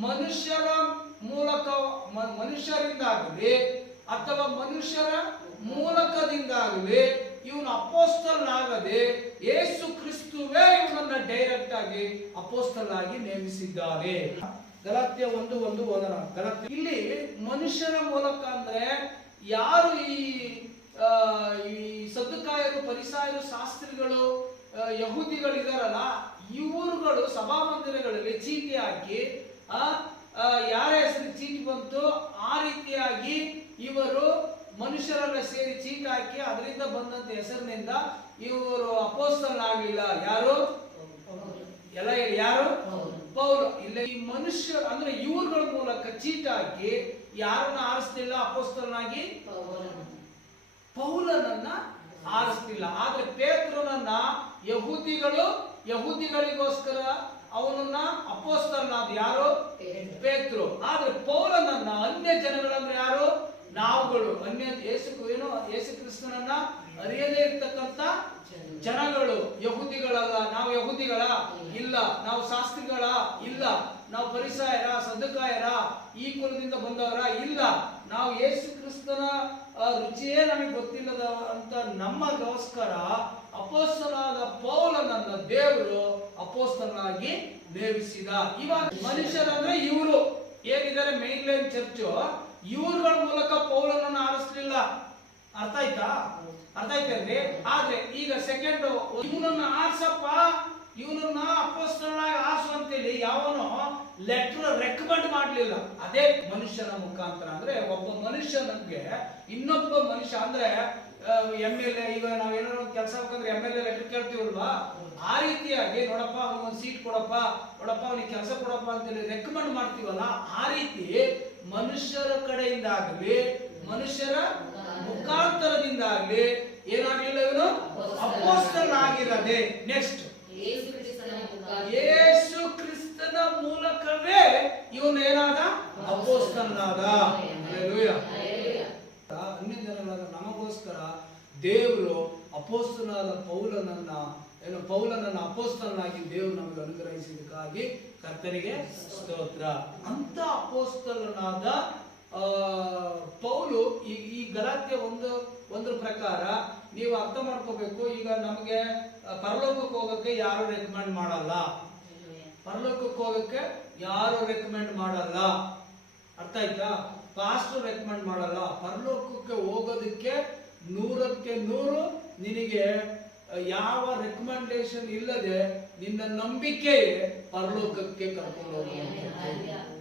ಮನುಷ್ಯರ ಮೂಲಕ ಮನುಷ್ಯರಿಂದಾಗಲಿ ಅಥವಾ ಮನುಷ್ಯರ ಮೂಲಕದಿಂದಾಗಲಿ ಇವನು ಅಪೋಸ್ತಲ್ ಆಗದೆ ಯೇಸು ಕ್ರಿಸ್ತುವೇ ಇವನನ್ನ ಡೈರೆಕ್ಟ್ ಆಗಿ ಅಪೋಸ್ತಲ್ ಆಗಿ ನೇಮಿಸಿದ್ದಾರೆ ಗಲಾತ್ಯ ಒಂದು ಒಂದು ಓದೋಣ. ಗಲಾತ್ಯ ಇಲ್ಲಿ ಮನುಷ್ಯರ ಮೂಲಕ ಅಂದ್ರೆ ಯಾರು ಈ ಈ ಸದ್ದುಕಾಯರು, ಪರಿಸಾಯರು, ಶಾಸ್ತ್ರಿಗಳು ಯಹೂದಿಗಳಿದಾರಲ್ಲ ಇವರುಗಳು ಸಭಾ ಇವರುಗಳು ಸಭಾಮಂದಿರಗಳಲ್ಲಿ ಚೀಟಿ ಹಾಕಿ ಯಾರ ಹೆಸರು ಚೀಟಿ ಬಂತು ಆ ರೀತಿಯಾಗಿ ಇವರು ಮನುಷ್ಯರೆಲ್ಲ ಸೇರಿ ಚೀಟಿ ಹಾಕಿ ಅದರಿಂದ ಬಂದಂತ ಹೆಸರಿನಿಂದ ಇವರು ಅಪೋಸ್ತಲ್ ಆಗಲಿಲ್ಲ. ಯಾರು? ಎಲ್ಲ ಯಾರು? ಪೌರು ಇಲ್ಲ, ಈ ಮನುಷ್ಯ, ಅಂದ್ರೆ ಇವ್ರುಗಳ ಮೂಲಕ ಚೀಟ್ ಹಾಕಿ ಯಾರನ್ನ ಆರಿಸ್ತಿಲ್ಲ ಅಪೋಸ್ತಲನಾಗಿ? ಪೌಲನನ್ನ ಆರಿಸ್ತಿಲ್ಲ ಆದ್ರೆ ಪೇತ್ರನನ್ನ ಯಹೂದಿಗಳು, ಯಹೂದಿಗಳಿಗೋಸ್ಕರ ಅವನನ್ನ ಅಪೋಸ್ತಲನಾದ ಯಾರು? ಪೇತ್ರು. ಆದ್ರೆ ಪೌಲನನ್ನ ಅನ್ಯ ಜನಗಳಂದ್ರೆ ಯಾರು? ನಾವುಗಳು. ಅನ್ಯ ಯೇಸು ಏನು? ಯೇಸು ಕ್ರಿಸ್ತನನ್ನ ಅರಿಯದೇ ಇರ್ತಕ್ಕಂತ ಜನಗಳು. ಯಹುದಿಗಳಲ್ಲ. ನಾವು ಯಹುದಿಗಳ? ಇಲ್ಲ. ನಾವು ಶಾಸ್ತ್ರಿಗಳ? ಇಲ್ಲ. ನಾವು ಪರಿಸಾಯರ ಸದಕಾಯರ ಈ ಕುಲದಿಂದ ಬಂದವರ? ಇಲ್ಲ. ನಾವು ಯೇಸು ಕ್ರಿಸ್ತನ ರುಚಿಯೇ ನಮಗೆ ಗೊತ್ತಿಲ್ಲದ ಅಂತ ನಮ್ಮಗೋಸ್ಕರ ಅಪೋಸ್ತಲಾದ ಪೌಲನನ್ನ ದೇವರು ಅಪೋಸ್ತಲನಾಗಿ ನೇಮಿಸಿದ. ಇವಾಗ ಮನುಷ್ಯರಂದ್ರೆ ಇವರು. ಏನಿದ್ದಾರೆ ಮೈನ್ ಲೈನ್ ಚರ್ಚ್ ಇವ್ರುಗಳ ಮೂಲಕ ಪೌಲನನ್ನ ಆರಿಸ್ಲಿಲ್ಲ. ಅರ್ಥ ಆಯ್ತಾ? ಅರ್ಥ ಆಯ್ತೇನ್ರಿ ಆದ್ರೆ ಈಗ ಸೆಕೆಂಡ್ ಇವನನ್ನ ಆರಿಸಪ್ಪ, ಇವನನ್ನ ಅಪೋಸ್ತನಾಗಿ ಆರ್ಸು ಅಂತೇಳಿ ಯಾವನು ಲೆಟರ್ ರೆಕಮೆಂಡ್ ಮಾಡ್ಲಿಲ್ಲ. ಅದೇ ಮನುಷ್ಯನ ಮುಖಾಂತರ. ಅಂದ್ರೆ ಒಬ್ಬ ಮನುಷ್ಯನಿಗೆ ಇನ್ನೊಬ್ಬ ಮನುಷ್ಯ ಅಂದ್ರೆ ಎಂ ಎಲ್ ಎ ಈಗ ನಾವ್ ಏನಾದ್ರು ಒಂದು ಕೆಲಸ ಬೇಕಂದ್ರೆ ಎಂ ಎಲ್ ಎ ಲೆಟರ್ ಕೇಳ್ತೀವಲ್ವಾ? ಆ ರೀತಿಯಾಗಿ ನೋಡಪ್ಪ ಅವ್ನಿಗೊಂದು ಸೀಟ್ ಕೊಡಪ್ಪ ನೋಡಪ್ಪ ಅವನಿಗೆ ಕೆಲಸ ಕೊಡಪ್ಪ ಅಂತೇಳಿ ರೆಕಮೆಂಡ್ ಮಾಡ್ತೀವಲ್ಲ ಆ ರೀತಿ ಮನುಷ್ಯರ ಕಡೆಯಿಂದಾಗಲಿ ಮನುಷ್ಯರ ಮುಖಾಂತರದಿಂದಾಗಲಿ ಏನಾಗಲಿಲ್ಲ ಇವನು? ಅಪೋಸ್ತಲ ಆಗಿರದೆ. ನೆಕ್ಸ್ಟ್ ಯೇಸು ಕ್ರಿಸ್ತನ ಮೂಲಕವೇ ಇವನು ಏನಾದ? ಅಪೋಸ್ತನಾದ. ಅನ್ಯ ಜನಗಳಾದ ನಮಗೋಸ್ಕರ ದೇವರು ಅಪೋಸ್ತನಾದ ಪೌಲನನ್ನ, ಏನು ಪೌಲನನ್ನ ಅಪೋಸ್ತನಾಗಿ ದೇವರು ನಮಗೆ ಅನುಗ್ರಹಿಸಿದಕ್ಕಾಗಿ ಕರ್ತನಿಗೆ ಸ್ತೋತ್ರ. ಅಂತ ಅಪೋಸ್ತಲನಾದ ಪೌಲು ಈ ಈ ಗಲಾತ್ಯ ಒಂದು ಒಂದ್ರ ಪ್ರಕಾರ ನೀವು ಅರ್ಥ ಮಾಡ್ಕೋಬೇಕು, ಈಗ ನಮಗೆ ಪರಲೋಕಕ್ಕೆ ಹೋಗಕ್ಕೆ ಯಾರು ರೆಕಮೆಂಡ್ ಮಾಡಲ್ಲ? ಪರಲೋಕಕ್ಕೆ ಹೋಗಕ್ಕೆ ಯಾರು ರೆಕಮೆಂಡ್ ಮಾಡಲ್ಲ? ಅರ್ಥ ಆಯ್ತಾ? ಫಾಸ್ಟ್ ರೆಕಮೆಂಡ್ ಮಾಡಲ್ಲ. ಪರಲೋಕಕ್ಕೆ ಹೋಗೋದಕ್ಕೆ ನೂರಕ್ಕೆ ನೂರು ನಿನಗೆ ಯಾವ ರೆಕಮೆಂಡೇಶನ್ ಇಲ್ಲದೆ ನಿನ್ನ ನಂಬಿಕೆ ಪರಲೋಕಕ್ಕೆ ಕರ್ಕೊಂಡು ಹೋಗುವಂಥದ್ದು.